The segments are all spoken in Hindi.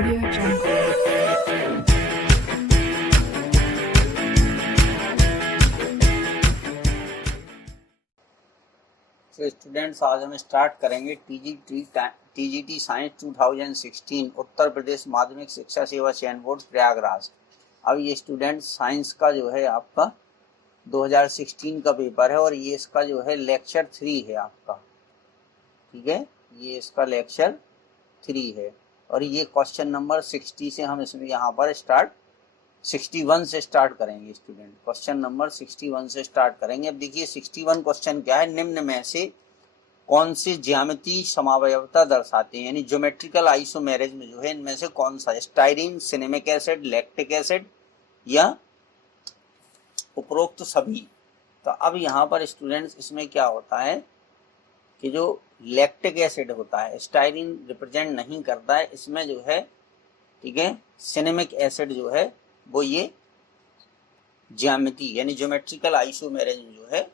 Audio Jungle. तो स्टूडेंट्स आज हम स्टार्ट करेंगे टीजीटी साइंस 2016 उत्तर प्रदेश माध्यमिक शिक्षा सेवा चयन बोर्ड प्रयागराज। अब ये स्टूडेंट्स साइंस का जो है आपका 2016 का पेपर है और ये इसका जो है लेक्चर 3 है आपका, ठीक है, ये इसका लेक्चर 3 है और ये क्वेश्चन नंबर 60 से हम इसमें यहाँ पर 61 से स्टार्ट करेंगे स्टूडेंट, क्वेश्चन नंबर 61 से स्टार्ट करेंगे। अब देखिए 61 क्वेश्चन क्या है, निम्न में से कौन से ज्यामितीय समावयवता दर्शाते हैं, यानी ज्योमेट्रिकल आइसोमेरिज्म में जो है इनमें से कौन सा, styrene, cinnamic acid, lactic acid या उपरोक्त सभी। तो अब यहाँ पर स्टूडेंट्स इसमें क्या होता है कि जो लैक्टिक एसिड होता है, स्टाइरीन रिप्रेजेंट नहीं करता है इसमें जो है, ठीक है, सिनेमिक एसिड जो है वो ये ज्यामिति यानी ज्योमेट्रिकल आइसोमेरिज्म जो है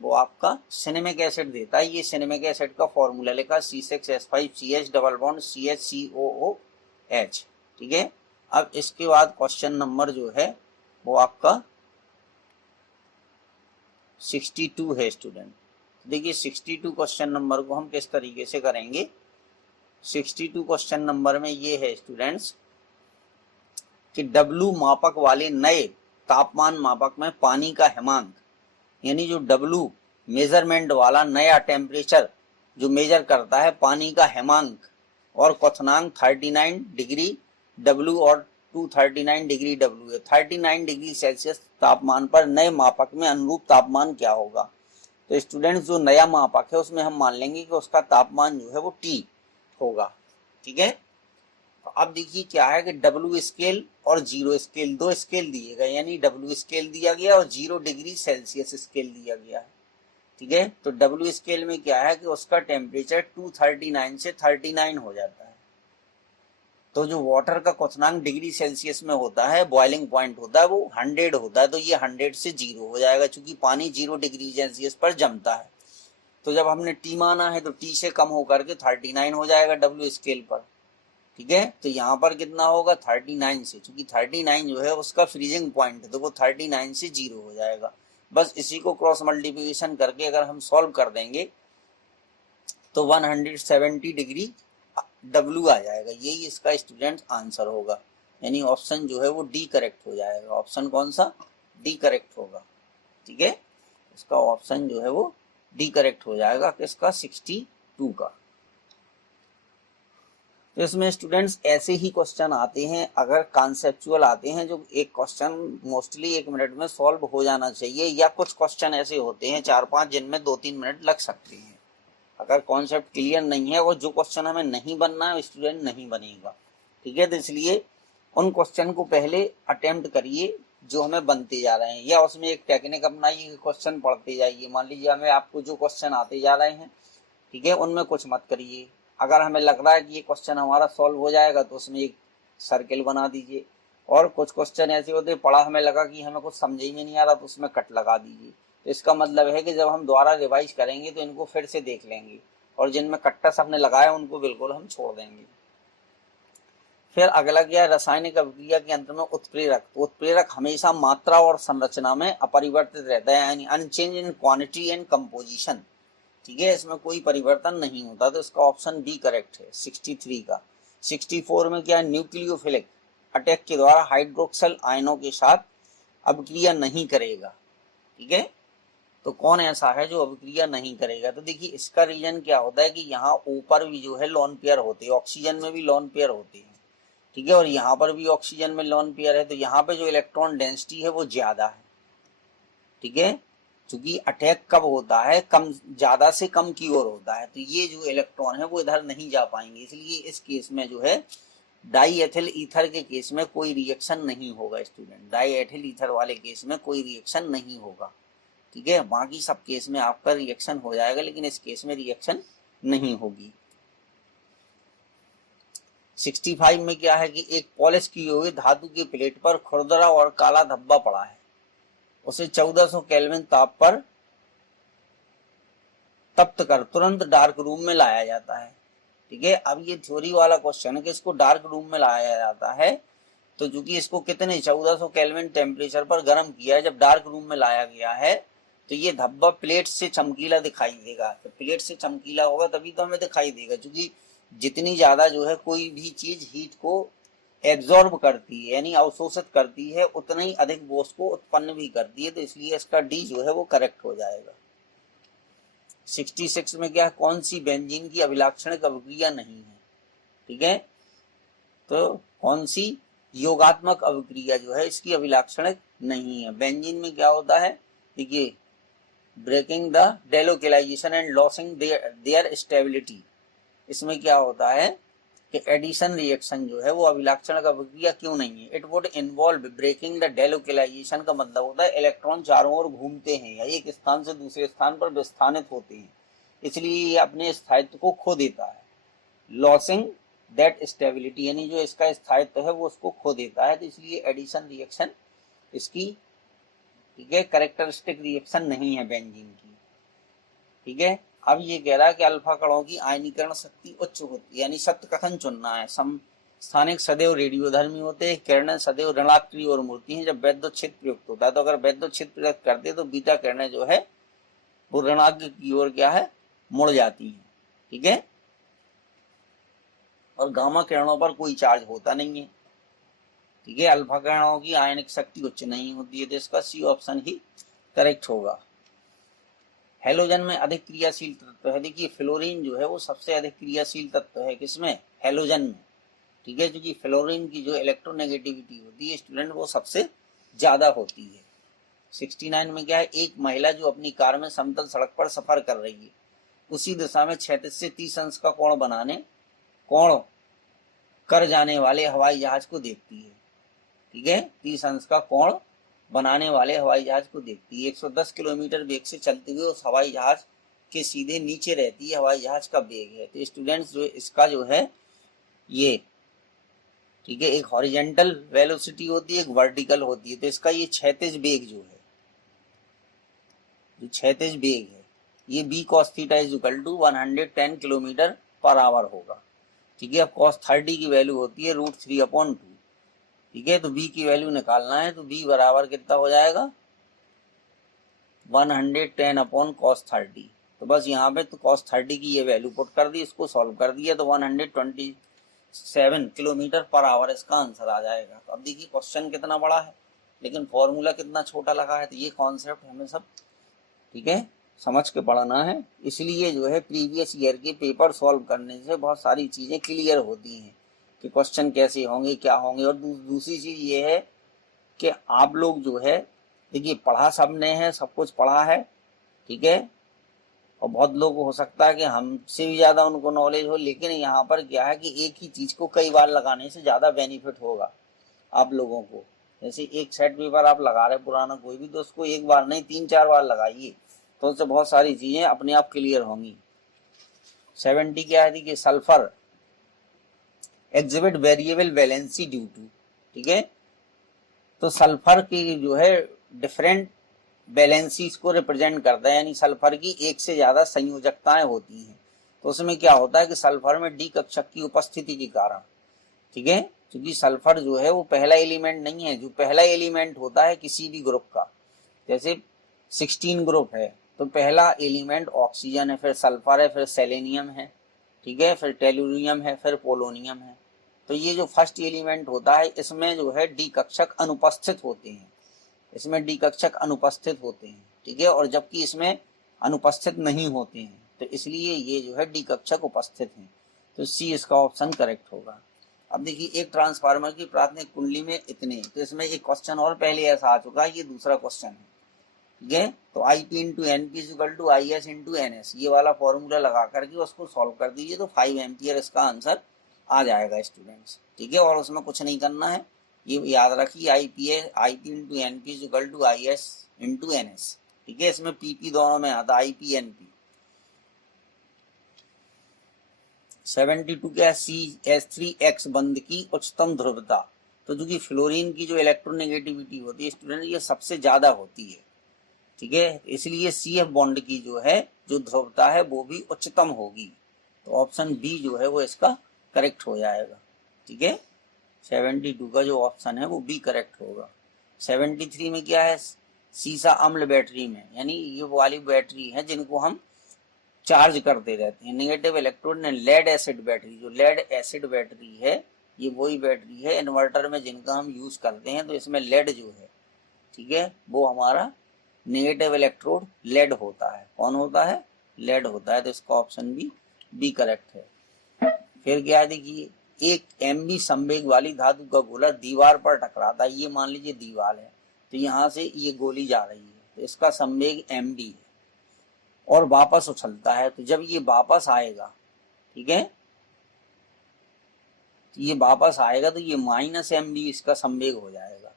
वो आपका सिनेमिक एसिड देता है। ये सिनेमिक एसिड का फॉर्मूला लिखा C6H5CH डबल बॉन्ड CHCOOH, ठीक है। अब इसके बाद क्वेश्चन नंबर जो है वो आपका 62 है स्टूडेंट। देखिए 62 क्वेश्चन नंबर को हम किस तरीके से करेंगे। 62 क्वेश्चन नंबर में ये है स्टूडेंट्स कि W मापक वाले नए तापमान मापक में पानी का हिमांक, यानी जो W मेजरमेंट वाला नया टेम्परेचर जो मेजर करता है पानी का हिमांक और क्वथनांक 39 डिग्री W और 239 डिग्री W है। 39 डिग्री सेल्सियस तापमान पर नए मापक में अनुरूप तापमान क्या होगा। तो स्टूडेंट्स जो नया मापक है उसमें हम मान लेंगे कि उसका तापमान जो है वो T होगा, ठीक है। तो अब देखिए क्या है कि W स्केल और 0 स्केल, दो स्केल दिए गए, यानी W स्केल दिया गया और 0 डिग्री सेल्सियस स्केल दिया गया है, ठीक है। तो W स्केल में क्या है कि उसका टेम्परेचर 239 से 39 हो जाता है। तो जो वाटर का क्वथनांक डिग्री सेल्सियस में होता है, बॉइलिंग पॉइंट होता है, वो 100 होता है। तो ये 100 से 0 हो जाएगा क्योंकि पानी 0 डिग्री सेल्सियस पर जमता है। तो जब हमने T माना है तो T से कम होकर के 39 हो जाएगा W स्केल पर, ठीक है। तो यहाँ पर कितना होगा 39 से, क्योंकि 39 जो है उसका फ्रीजिंग पॉइंट है तो वो 39 से 0 हो जाएगा। बस इसी को क्रॉस मल्टीप्लिकेशन करके अगर हम सॉल्व कर देंगे तो 170 डिग्री W आ जाएगा। यही इसका स्टूडेंट आंसर होगा, यानी ऑप्शन जो है वो डी करेक्ट हो जाएगा। ऑप्शन कौन सा, डी करेक्ट होगा, ठीक है। इसका ऑप्शन जो है वो डी करेक्ट हो जाएगा किसका, 62 का। तो इसमें स्टूडेंट्स ऐसे ही क्वेश्चन आते हैं, अगर कॉन्सेप्चुअल आते हैं जो एक क्वेश्चन मोस्टली 1 मिनट में सॉल्व हो जाना चाहिए, या कुछ क्वेश्चन ऐसे होते हैं 4-5 जिनमें 2-3 मिनट लग सकते हैं। अगर कॉन्सेप्ट क्लियर नहीं है और जो क्वेश्चन हमें नहीं बनना है स्टूडेंट नहीं बनेगा, ठीक है। तो इसलिए उन क्वेश्चन को पहले अटेम्प्ट करिए जो हमें बनते जा रहे हैं, या उसमें एक टेक्निक अपनाइए, क्वेश्चन पढ़ते जाइए। मान लीजिए हमें आपको जो क्वेश्चन आते जा रहे हैं, ठीक है, उनमें कुछ मत करिए। अगर हमें लग रहा है कि ये क्वेश्चन हमारा सॉल्व हो जाएगा तो उसमें एक सर्किल बना दीजिए, और कुछ क्वेश्चन ऐसे होते पढ़ा हमें लगा कि हमें कुछ समझ में नहीं आ रहा तो उसमें कट लगा दीजिए। तो इसका मतलब है कि जब हम दोबारा रिवाइज करेंगे तो इनको फिर से देख लेंगे, और जिनमें कट्टा हमने लगाया उनको बिल्कुल हम छोड़ देंगे। फिर अगला क्या है, रासायनिक अभिक्रिया के अंत में उत्प्रेरक। तो उत्प्रेरक हमेशा मात्रा और संरचना में अपरिवर्तित रहता है, यानी unchange in quantity and composition, ठीक है, इसमें कोई परिवर्तन नहीं होता। तो इसका ऑप्शन बी करेक्ट है 63 का। 64 में क्या है, न्यूक्लियोफिलिक अटैक के द्वारा हाइड्रोक्सिल आयनों के साथ अभिक्रिया नहीं करेगा, ठीक है। तो कौन ऐसा है जो अभिक्रिया नहीं करेगा। तो देखिए इसका रीजन क्या होता है कि यहाँ ऊपर भी जो है लोन पेयर होते हैं, ऑक्सीजन में भी लोन पेयर होते हैं, ठीक है, और यहाँ पर भी ऑक्सीजन में लोन पेयर है। तो यहाँ पे जो इलेक्ट्रॉन डेंसिटी है वो ज्यादा है, ठीक है, क्योंकि अटैक कब होता है, कम, ज्यादा से कम की ओर होता है। तो ये जो इलेक्ट्रॉन है वो इधर नहीं जा पाएंगे, इसलिए इस केस में जो है डाई एथिल ईथर के केस में कोई रिएक्शन नहीं होगा स्टूडेंट। डाई एथिल ईथर वाले केस में कोई रिएक्शन नहीं होगा, ठीक है। बाकी सब केस में आपका रिएक्शन हो जाएगा, लेकिन इस केस में रिएक्शन नहीं होगी। 65 में क्या है कि एक पॉलिश की हुई धातु की प्लेट पर खुरदरा और काला धब्बा पड़ा है, उसे 1400 केल्विन ताप पर तप्त कर तुरंत डार्क रूम में लाया जाता है, ठीक है। अब ये थ्योरी वाला क्वेश्चन है कि इसको डार्क रूम में लाया जाता है, तो चूंकि इसको कितने 1400 केल्विन टेम्परेचर पर गर्म किया है, जब डार्क रूम में लाया गया है तो ये धब्बा प्लेट से चमकीला दिखाई देगा। तो प्लेट से चमकीला होगा तभी तो हमें दिखाई देगा, क्योंकि जितनी ज्यादा जो है कोई भी चीज हीट को एब्जॉर्ब करती है यानी अवशोषित करती है, उतना ही अधिक बोस को उत्पन्न भी करती है। तो इसलिए इसका डी जो है वो करेक्ट हो जाएगा। 66 में क्या, कौन सी बेंजीन की अभिलाक्षणिक अभिक्रिया नहीं है? ठीक है, तो कौन सी योगात्मक अभिक्रिया जो है इसकी अभिलाक्षणिक नहीं है। बेंजीन में क्या होता है, देखिए, breaking the delocalization and losing their stability. इसमें क्या होता है कि एडिशन रिएक्शन जो है वो अभिलाक्षणिक अभिक्रिया क्यों नहीं है? It would involve breaking the delocalization का मतलब होता है इलेक्ट्रॉन चारों ओर घूमते हैं या एक स्थान से दूसरे स्थान पर विस्थानित होते हैं, इसलिए ये अपने स्थायित्व को खो देता है। लॉसिंग दैट स्टेबिलिटी यानी जो इसका स्थायित्व है वो उसको खो देता है, तो इसलिए एडिशन रिएक्शन इसकी, ठीक है, कैरेक्टरिस्टिक रिएक्शन नहीं है बेंजीन की। ठीक है, अब ये कह रहा है कि अल्फा कणों की आयनीकरण शक्ति उच्च होती है, यानी सत्य कथन चुनना है। स्थानिक सदैव रेडियोधर्मी होते हैं, किरणें सदैव ऋणात्मक की ओर मुड़ती हैं जब वैद्युच्छेद प्रयुक्त होता है। तो अगर वैद्युच्छेद प्रयुक्त करते हैं तो बीटा किरणें जो है वो ऋणात्मक की ओर क्या है, मुड़ जाती हैं। ठीक है, और गामा किरणों पर कोई चार्ज होता नहीं है। ठीक है, अल्फा किरणों की आयनिक शक्ति उच्च नहीं होती है, तो इसका सी ऑप्शन ही करेक्ट होगा। हेलोजन में अधिक क्रियाशील तत्व है, देखिए फ्लोरीन जो है वो सबसे अधिक क्रियाशील तत्व है, किसमें, हेलोजन में। ठीक है, क्योंकि फ्लोरीन की जो इलेक्ट्रोनेगेटिविटी होती है स्टूडेंट वो सबसे ज्यादा होती है। 69 में क्या है, एक महिला जो अपनी कार में समतल सड़क पर सफर कर रही है, उसी दिशा में 36 से 30 अंश का कोण कर जाने वाले हवाई जहाज को देखती है। ठीक है, 30 अंश का कोण बनाने वाले हवाई जहाज को देखती है। 110 किलोमीटर वेग से चलते हुए उस हवाई जहाज के सीधे नीचे रहती है हवाई जहाज का वेग है। तो स्टूडेंट्स जो इसका जो है ये, ठीक है, एक हॉरिजेंटल वेलोसिटी होती है, एक वर्टिकल होती है। तो इसका ये क्षैतिज वेग जो है, जो क्षैतिज वेग है, ये b cos theta is equal to 110 kilometre per hour होगा। ठीक है, अब cos 30 की वैल्यू होती है √3/2। ठीक है, तो b की वैल्यू निकालना है, तो b बराबर कितना हो जाएगा, 110/cos 30। तो बस यहाँ पे तो cos 30 की ये वैल्यू पुट कर दी, इसको सॉल्व कर दिया, तो 127 किलोमीटर पर आवर इसका आंसर आ जाएगा। तो अब देखिए क्वेश्चन कितना बड़ा है लेकिन फॉर्मूला कितना छोटा लगा है। तो ये कॉन्सेप्ट हमें सब, ठीक है, समझ के पढ़ना है। इसलिए जो है प्रीवियस ईयर के पेपर सॉल्व करने से बहुत सारी चीजें क्लियर होती हैं कि क्वेश्चन कैसे होंगे, क्या होंगे। और दूसरी चीज ये है कि आप लोग जो है, देखिए पढ़ा सबने है, सब कुछ पढ़ा है, ठीक है, और बहुत लोग हो सकता है कि हमसे भी ज्यादा उनको नॉलेज हो, लेकिन यहाँ पर क्या है कि एक ही चीज को कई बार लगाने से ज्यादा बेनिफिट होगा आप लोगों को। जैसे एक सेट पेपर आप लगा रहे पुराना कोई भी, तो उसको एक बार नहीं 3-4 बार लगाइए, तो उससे बहुत सारी चीजें अपने आप क्लियर होंगी। 70 क्या है कि sulphur exhibit variable valency due to, ठीक है, तो सल्फर की जो है डिफरेंट वैलेंसीज को रिप्रेजेंट करता है, यानी सल्फर की एक से ज्यादा संयोजकताएं होती हैं। तो उसमें क्या होता है कि सल्फर में डी कक्षक की उपस्थिति के कारण, ठीक है, क्योंकि सल्फर जो है वो पहला एलिमेंट नहीं है। जो पहला एलिमेंट होता है किसी भी ग्रुप का, जैसे 16 ग्रुप है, तो पहला एलिमेंट ऑक्सीजन है, फिर सल्फर है, फिर सेलेनियम है, ठीक है, फिर टेलुरियम है, फिर पोलोनियम है। तो ये जो फर्स्ट एलिमेंट होता है इसमें जो है डी कक्षक अनुपस्थित होते हैं, इसमें डी कक्षक अनुपस्थित होते हैं, ठीक है, और जबकि इसमें अनुपस्थित नहीं होते हैं, तो इसलिए ये जो है डी कक्षक उपस्थित हैं। तो सी इसका ऑप्शन करेक्ट होगा। अब देखिए एक ट्रांसफार्मर की प्राथमिक कुंडली में इतने, तो इसमें एक क्वेश्चन और पहले ऐसा आ चुका है, ये दूसरा क्वेश्चन है, ठीक है। तो IP into NP equal to IS into NS, ये वाला फॉर्मूला लगा करके उसको सॉल्व कर दीजिए, तो 5 एम्पियर इसका आंसर आ जाएगा स्टूडेंट्स, ठीक है। और उसमें कुछ नहीं करना है, ये याद रखिए IP into NP equal to IS into NS, ठीक है। इसमें PP दोनों में आता है, IP NP। 72 क्या, CH3X बंध की उच्चतम ध्रुवता। तो जो कि फ्लोरीन की जो इलेक्ट्रोनेगेटिविटी होती है स्टूडेंट, ये सबसे ज्यादा होती है, ठीक है, इसलिए CF बॉन्ड की जो है जो ध्रुवता है वो भी उच्चतम होगी, तो ऑप्शन बी जो है वो इसका करेक्ट हो जाएगा। ठीक है, 72 का जो ऑप्शन है वो बी करेक्ट होगा। 73 में क्या है, सीसा अम्ल बैटरी में, यानी ये वाली बैटरी है जिनको हम चार्ज करते रहते हैं। नेगेटिव इलेक्ट्रोड ने लेड एसिड बैटरी, जो लेड एसिड बैटरी है ये वही बैटरी है इन्वर्टर में जिनका हम यूज करते हैं। तो इसमें लेड जो है, ठीक है, वो हमारा नेगेटिव इलेक्ट्रोड लेड होता है। कौन होता है, लेड होता है। तो इसका ऑप्शन भी बी करेक्ट है। फिर क्या है, देखिए, एक एमबी संवेग वाली धातु का गोला दीवार पर टकराता है। ये मान लीजिए दीवार है, तो यहाँ से ये गोली जा रही है, तो इसका संवेग एमबी है और वापस उछलता है। तो जब ये वापस आएगा, ठीक है, तो ये वापस आएगा तो ये माइनस एमबी इसका संवेग हो जाएगा।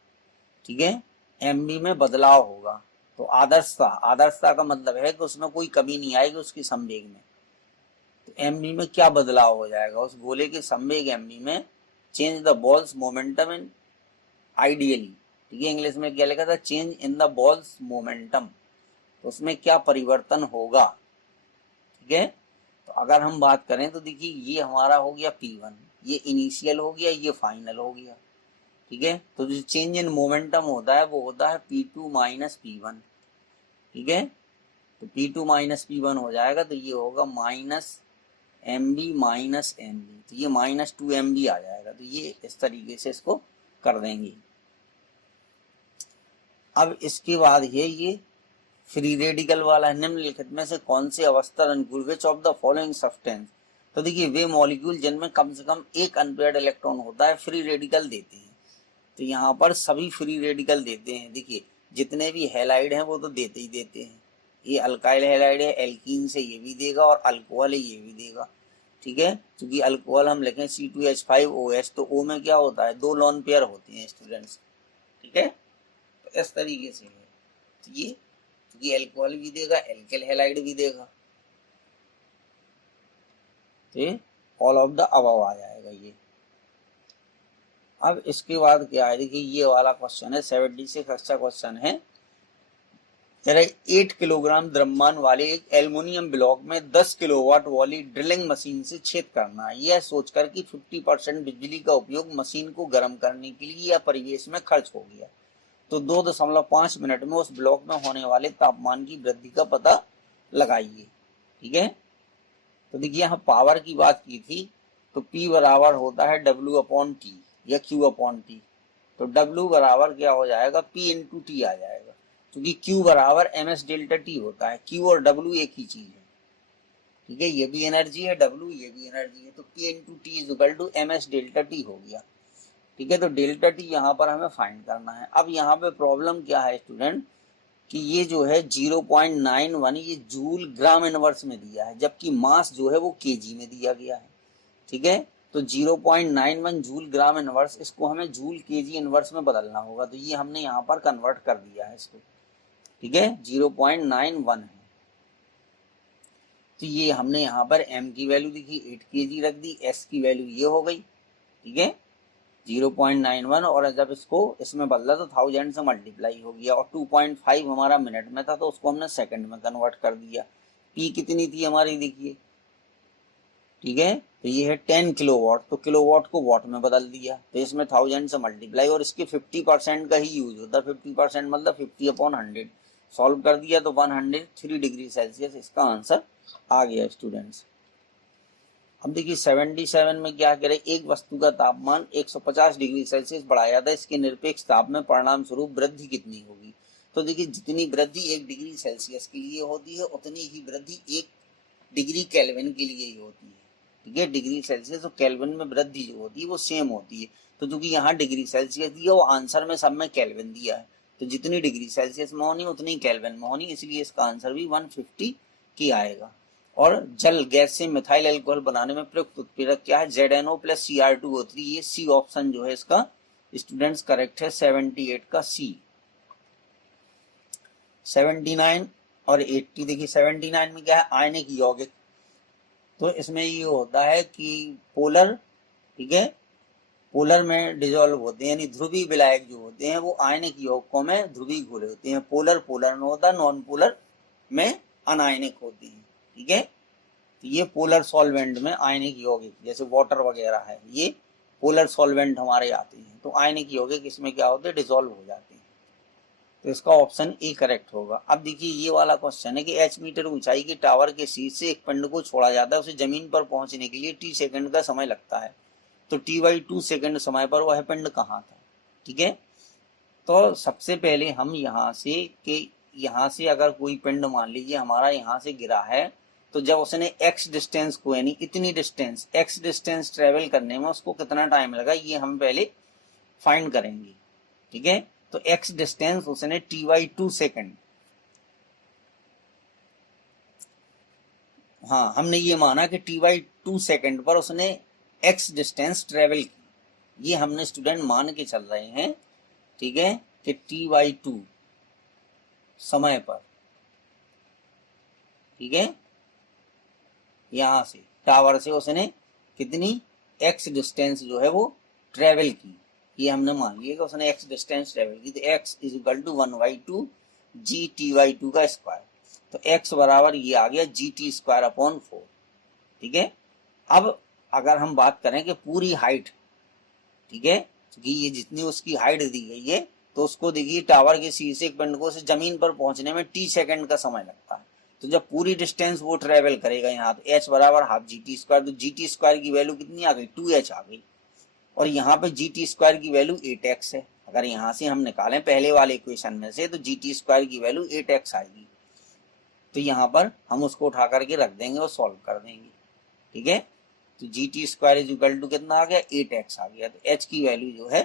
ठीक है, एमबी में बदलाव होगा। तो आदर्शता, आदर्शता का मतलब है कि उसमें कोई कमी नहीं आएगी उसकी संवेग में। तो एमबी में क्या बदलाव हो जाएगा, उस गोले के संवेग एमबी में change the balls momentum in ideally. ठीक है, इंग्लिश में क्या लिखा था, change in the balls momentum. तो उसमें क्या परिवर्तन होगा। ठीक है, तो अगर हम बात करें तो देखिए ये हमारा हो गया P1, ये इनिशियल हो गया, ये फाइनल हो गया। ठीक है, तो जो चेंज इन मोमेंटम होता है वो होता है P2 माइनस P1। ठीक है, तो P2 माइनस P1 हो जाएगा, तो ये होगा माइनस MB माइनस MB, तो ये माइनस 2 MB आ जाएगा। तो ये इस तरीके से इसको कर देंगे। अब इसके बाद ये फ्री रेडिकल वाला है। निम्नलिखित में से कौन से अवस्था अनुकूल, which of the following substance. तो देखिए वे मॉलिक्यूल जिनमें कम से कम एक अनपेयर्ड इलेक्ट्रॉन होता है फ्री रेडिकल देते हैं। तो यहाँ पर सभी फ्री रेडिकल देते हैं। देखिए जितने भी हैलाइड हैं वो तो देते ही देते हैं। ये अल्काइल हैलाइड है, एल्कीन से ये भी देगा और अल्कोहल है ये भी देगा। ठीक है, क्योंकि अल्कोहल हम लिखें C2H5OH, तो O में क्या होता है, 2 लोन पेयर होते हैं स्टूडेंट्स। ठीक है, तो इस तरीके से है। तो ये क्योंकि अल्कोहल भी देगा, एल्किल हैलाइड भी देगा, तो ऑल ऑफ द अबव आ जाएगा ये। अब इसके बाद क्या है, देखिए ये वाला क्वेश्चन है 76, अच्छा क्वेश्चन है। 8 किलोग्राम द्रव्यमान वाले एक एल्युमिनियम ब्लॉक में 10 किलोवाट वाली ड्रिलिंग मशीन से छेद करना है, यह सोचकर कि 50% बिजली का उपयोग मशीन को गर्म करने के लिए या परिवेश में खर्च हो गया, तो 2.5 मिनट में उस ब्लॉक में होने वाले तापमान की वृद्धि का पता लगाइए। ठीक है, तो देखिए यहाँ पावर की बात की थी, तो P बराबर होता है W/T या Q/T। तो W बराबर क्या हो जाएगा, P इंटू T आ जाएगा, क्योंकि Q बराबर MS डेल्टा T होता है। Q और W एक ही चीज है। ठीक है, ये भी एनर्जी है, W ये भी एनर्जी है, तो P into T is equal to MS delta T हो गया। ठीक है, तो डेल्टा T यहाँ पर हमें फाइंड करना है। अब यहाँ पे प्रॉब्लम क्या है स्टूडेंट, कि ये जो है 0.91 ये जूल ग्राम इनवर्स में दिया है, जबकि मास जो है वो केजी में दिया गया है। ठीक है, तो 0.91 जूल ग्राम इनवर्स, इसको हमें जूल केजी इनवर्स में बदलना होगा। तो ये हमने यहाँ पर कन्वर्ट कर दिया है इसको। ठीक है, 0.91 है, तो ये हमने यहाँ पर m की वैल्यू देखी 8 kg रख दी, s की वैल्यू ये हो गई। ठीक है, 0.91, और जब इसको इसमें बदला तो 1000 से मल्टीप्लाई हो गया, और 2.5 हमारा मिनट में था तो उसको हमने सेकंड में कन्वर्ट कर दिया। P कितनी थी हमारी, देखिए। ठीक है, तो ये है 10 किलोवाट, तो किलोवाट को वाट में बदल दिया, तो इसमें 1000 से मल्टीप्लाई, और इसके 50% का ही यूज होता है। 50% मतलब 50/100। सॉल्व कर दिया तो 103 डिग्री सेल्सियस इसका आंसर आ गया स्टूडेंट्स। अब देखिए 77 में क्या करें, एक वस्तु का तापमान 150 डिग्री सेल्सियस बढ़ाया जाता है, इसके निरपेक्ष ताप में परिणाम स्वरूप वृद्धि कितनी होगी। तो देखिए जितनी वृद्धि 1 डिग्री सेल्सियस के लिए होती है उतनी ही वृद्धि 1 डिग्री केल्विन के लिए ही होती है। ठीक है, डिग्री सेल्सियस और केल्विन में वृद्धि जो होती है वो सेम होती है। तो क्योंकि यहाँ डिग्री सेल्सियस दिया, वो आंसर में सब में केल्विन दिया है, तो जितनी डिग्री सेल्सियस में होनी उतनी केल्विन में होनी, इसलिए इसका आंसर भी 150 की आएगा। और जल गैस से मिथाइल अल्कोहल बनाने में प्रयुक्त उत्प्रेरक क्या है, ZNO + Cr2O3। ये सी ऑप्शन जो है इसका स्टूडेंट्स करेक्ट है, 78 का C। 79 और 80, देखिए 79 में क्या है, आयनिक यौगिक। तो इसमें ये होता है कि पोलर, ठीक है, पोलर में डिजोल्व होते हैं, यानी ध्रुवीय विलायक जो होते हैं वो आयनिक यौगिकों में ध्रुवीय घुले होते हैं। पोलर पोलर में होता है, नॉन पोलर में अनायनिक होते हैं। ठीक है, तो ये पोलर सॉल्वेंट में आयनिक यौगिक जैसे वाटर वगैरह है, ये पोलर सॉल्वेंट हमारे आते हैं, तो आयनिक यौगिक इसमें क्या होते हैं, डिसॉल्व हो जाते हैं। तो इसका ऑप्शन ए करेक्ट होगा। अब देखिए ये वाला क्वेश्चन है कि h मीटर ऊंचाई के टावर के शीर्ष से एक पिंड को छोड़ा जाता है, उसे जमीन पर पहुंचने के लिए t सेकंड का समय लगता है, तो t/2 सेकंड समय पर वह पिंड कहाँ था। ठीक है, तो सबसे पहले हम यहाँ से अगर कोई पिंड मान लीजिए हमारा यहाँ से गिरा है, तो जब उसने x डिस्टेंस को यानी इतनी डिस्टेंस x डिस्टेंस ट्रेवल करने में उसको कितना टाइम लगा, ये हम पहले फाइंड करेंगे। ठीक है, तो x डिस्टेंस उसने t/2 सेकंड, हाँ हमने ये माना कि t/2 सेकंड पर उसने x डिस्टेंस ट्रेवल की, ये हमने स्टूडेंट मान के चल रहे हैं। ठीक है, कि t/2 समय पर, ठीक है, यहां से टावर से उसने कितनी x डिस्टेंस जो है वो ट्रेवल की, ये हमने मान लिया कि उसने x डिस्टेंस ट्रेवल की, तो x is equal to 1/2 g/2 का स्क्वायर, तो x बराबर ये आ गया gt²/4। ठीक है, अब अगर हम बात करें कि पूरी हाइट, ठीक है, क्योंकि ये जितनी उसकी हाइट दी गई है, तो उसको देखिए टावर के शीर्ष से एक पिंड को से जमीन पर पहुंचने में t सेकंड का समय लगता है, तो जब पूरी डिस्टेंस वो ट्रेवल करेगा यहाँ, तो h बराबर हाफ gt², तो gt² की वैल्यू कितनी आ गई, 2h आ गई, और यहाँ पे gt² की वैल्यू 8x है। अगर यहाँ से हम निकालें पहले वाले इक्वेशन में से, तो gt² की वैल्यू 8x आएगी, तो यहाँ पर हम उसको उठा करके रख देंगे और सॉल्व कर देंगे। ठीक है, तो gt² इज इक्वल टू कितना आ गया, 8x आ गया, तो h की वैल्यू जो है,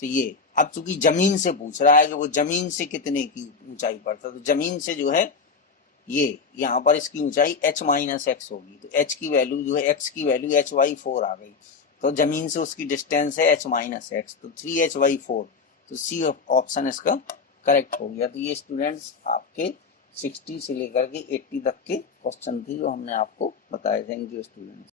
तो ये अब चूंकि जमीन से पूछ रहा है कि वो जमीन से कितने की ऊंचाई पर था, तो जमीन से जो है ये यहाँ पर इसकी ऊंचाई h-x होगी, तो h की वैल्यू जो है, x की वैल्यू h/4 आ गई, तो जमीन से उसकी डिस्टेंस है h-x, तो 3h/4, तो सी ऑप्शन इसका करेक्ट हो गया। तो ये स्टूडेंट्स आपके 60 से लेकर के 80 तक के क्वेश्चन थे जो हमने आपको बताए। Thank you students.